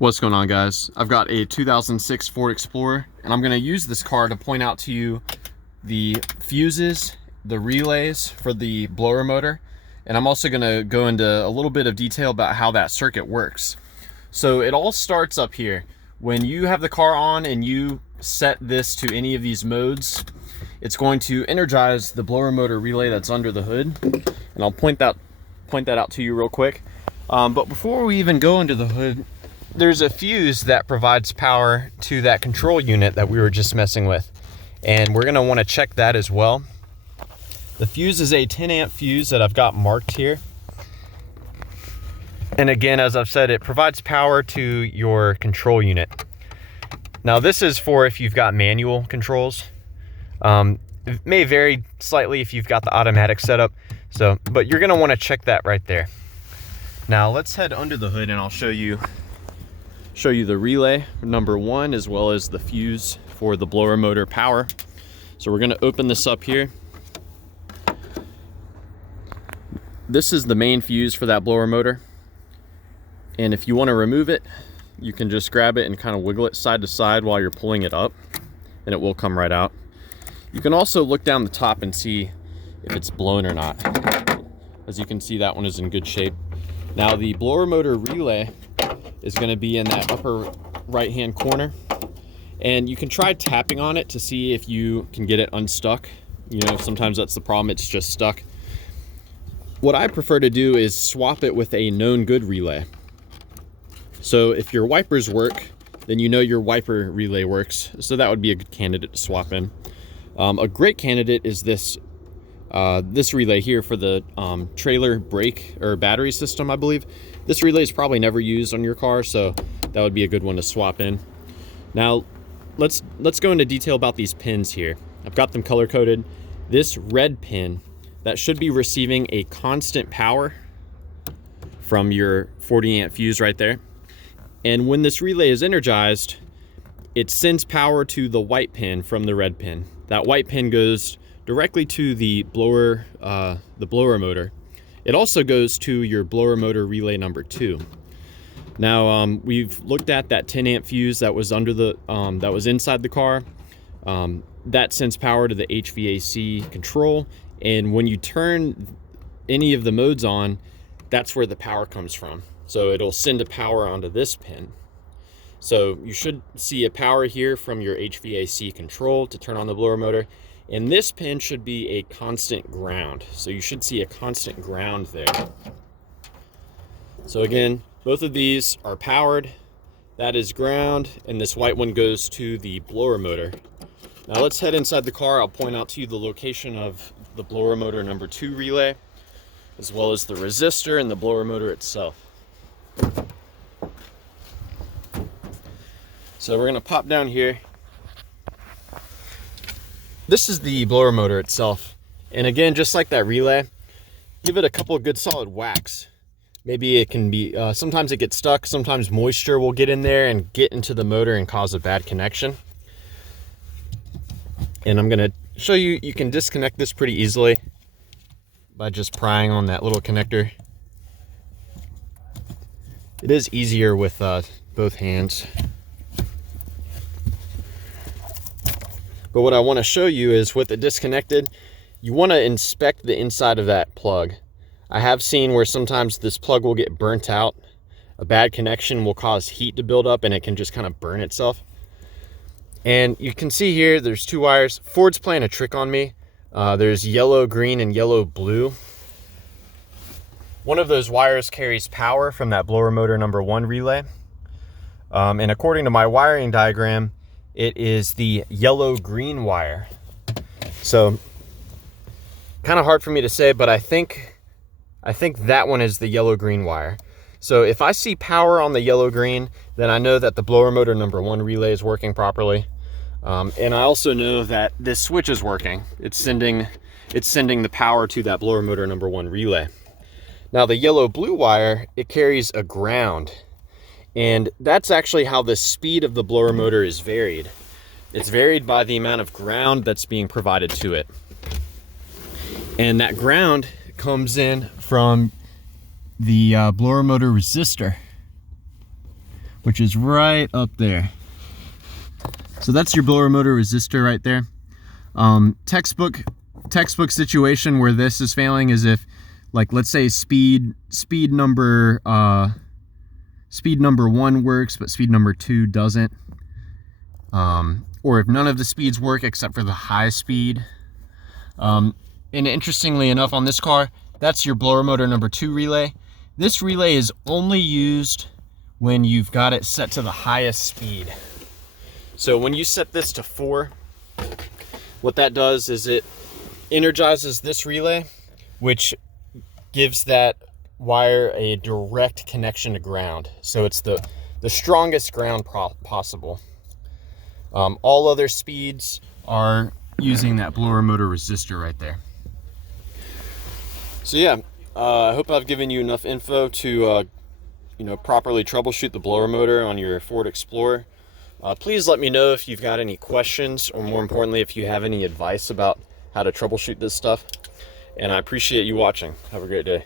What's going on, guys? I've got a 2006 Ford Explorer, and I'm going to use this car to point out to you the fuses, the relays for the blower motor, and I'm also going to go into a little bit of detail about how that circuit works. So it all starts up here. When you have the car on and you set this to any of these modes, it's going to energize the blower motor relay that's under the hood, and I'll point that out to you real quick. But before we even go into the hood, there's a fuse that provides power to that control unit that we were just messing with, and we're going to want to check that as well. The fuse is a 10 amp fuse that I've got marked here, and again, as I've said, it provides power to your control unit. Now this is for if you've got manual controls. It may vary slightly if you've got the automatic setup, but you're going to want to check that right there. Now let's head under the hood and I'll show you the relay number one, as well as the fuse for the blower motor power. So we're going to open this up here. This is the main fuse for that blower motor, and if you want to remove it, you can just grab it and kind of wiggle it side to side while you're pulling it up, and it will come right out. You can also look down the top and see if it's blown or not. As you can see, that one is in good shape. Now the blower motor relay is going to be in that upper right hand corner, and you can try tapping on it to see if you can get it unstuck. You know, sometimes that's the problem, it's just stuck. What I prefer to do is swap it with a known good relay. So if your wipers work, then you know your wiper relay works, so that would be a good candidate to swap in. A great candidate is this relay here for the trailer brake or battery system, I believe. This relay is probably never used on your car, so that would be a good one to swap in. Now, let's go into detail about these pins here. I've got them color coded. This red pin, that should be receiving a constant power from your 40 amp fuse right there. And when this relay is energized, it sends power to the white pin from the red pin. That white pin goes directly to the blower motor. It also goes to your blower motor relay number 2. Now we've looked at that 10 amp fuse that was under the that was inside the car. That sends power to the HVAC control, and when you turn any of the modes on, that's where the power comes from. So it'll send a power onto this pin. So you should see a power here from your HVAC control to turn on the blower motor. And this pin should be a constant ground. So you should see a constant ground there. So again, both of these are powered. That is ground, and this white one goes to the blower motor. Now let's head inside the car. I'll point out to you the location of the blower motor number 2 relay, as well as the resistor and the blower motor itself. So we're gonna pop down here. This is the blower motor itself. And again, just like that relay, give it a couple of good solid whacks. Maybe it can be, sometimes it gets stuck, sometimes moisture will get in there and get into the motor and cause a bad connection. And I'm gonna show you, you can disconnect this pretty easily by just prying on that little connector. It is easier with both hands. But what I want to show you is with it disconnected, you want to inspect the inside of that plug. I have seen where sometimes this plug will get burnt out. A bad connection will cause heat to build up and it can just kind of burn itself. And you can see here, there's 2 wires. Ford's playing a trick on me. There's yellow, green, and yellow, blue. One of those wires carries power from that blower motor number 1 relay. And according to my wiring diagram, it is the yellow-green wire. So, kind of hard for me to say, but I think that one is the yellow-green wire. So if I see power on the yellow-green, then I know that the blower motor number 1 relay is working properly. And I also know that this switch is working. It's sending the power to that blower motor number 1 relay. Now the yellow-blue wire, it carries a ground. And that's actually how the speed of the blower motor is varied. It's varied by the amount of ground that's being provided to it. And that ground comes in from the blower motor resistor, which is right up there. So that's your blower motor resistor right there. Textbook situation where this is failing is if, like, let's say speed number 1 works but speed number 2 doesn't, or if none of the speeds work except for the high speed. And interestingly enough, on this car, that's your blower motor number 2 relay. This relay is only used when you've got it set to the highest speed. So when you set this to 4, what that does is it energizes this relay, which gives that wire a direct connection to ground. So it's the strongest ground possible. All other speeds are using that blower motor resistor right there. So yeah, I hope I've given you enough info to properly troubleshoot the blower motor on your Ford Explorer. Please let me know if you've got any questions, or more importantly, if you have any advice about how to troubleshoot this stuff. And I appreciate you watching. Have a great day.